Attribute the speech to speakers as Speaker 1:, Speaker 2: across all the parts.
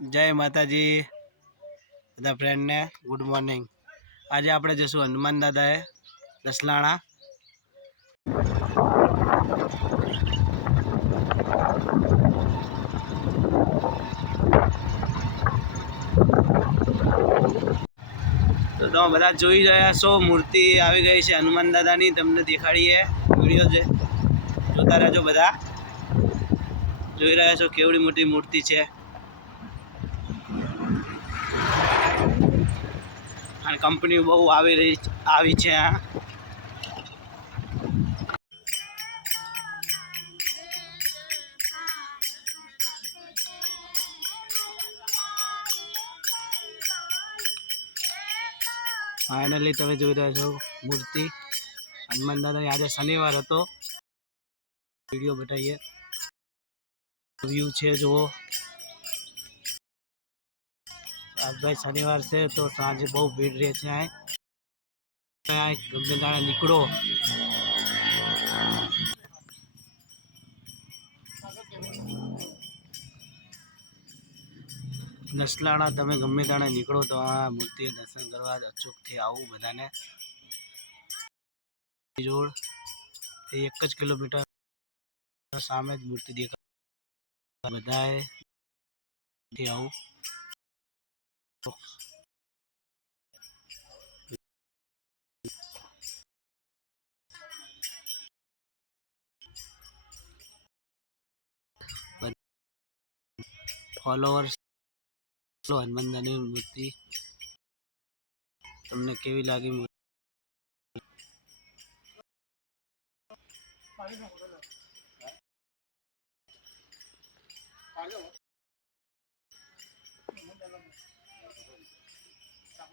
Speaker 1: જય માતાજી, બધા ફ્રેન્ડને ગુડ મોર્નિંગ આજે આપણે જઈશું હનુમાન દાદાએ દસલાણા. તો તમે બધા જોઈ રહ્યા છો, મૂર્તિ આવી ગઈ છે હનુમાન દાદાની. તમને દેખાડીએ વીડિયો જે. જોતા રહેજો બધા. જોઈ રહ્યા છો કેવડી મોટી મૂર્તિ છે. અને કંપની બહુ આવી રહી આવી છે ફાઇનલી તમે જોઈ રહ્યા છો મૂર્તિ. હનુમાન દાદાની આજે શનિવાર હતો. વીડિયો બતાવીએ. વ્યૂ છે, જુઓ. આજ ભાઈ શનિવાર છે તો સાંજે બહુ ભીડ રહે છે અહીં. ગમે તાણે નીકળો. નસલાણા તમે ગમે તાણે નીકળો તો આ મૂર્તિ દર્શન કરવા અચૂકથી આવું બધાને. જોડ, એ એક જ કિલોમીટર સામે જ મૂર્તિ દેખાય. બધાએ થી આવું ફોલોવર્સ હનુમાનદાની મૂર્તિ તમને કેવી લાગી મૂર્તિ?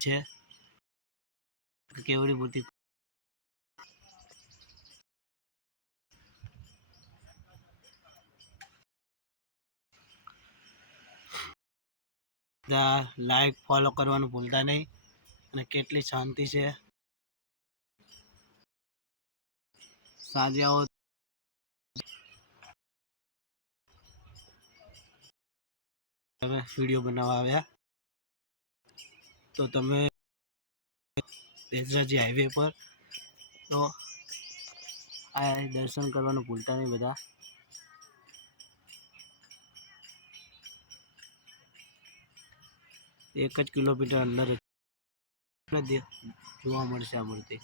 Speaker 1: છે. કેવડી મૂર્તિ લાઈક ફોલો કરવાનું ભૂલતા નહીં અને કેટલી શાંતિ છે. સાંજે આવો. વીડિયો બનાવવા આવ્યા. તો તમે બેસરાજી હાઈવે પર, તો આ દર્શન કરવાનું ભૂલતા નહીં બધા. એક જ કિલોમીટર અંદર જોવા મળશે આ મૂર્તિ.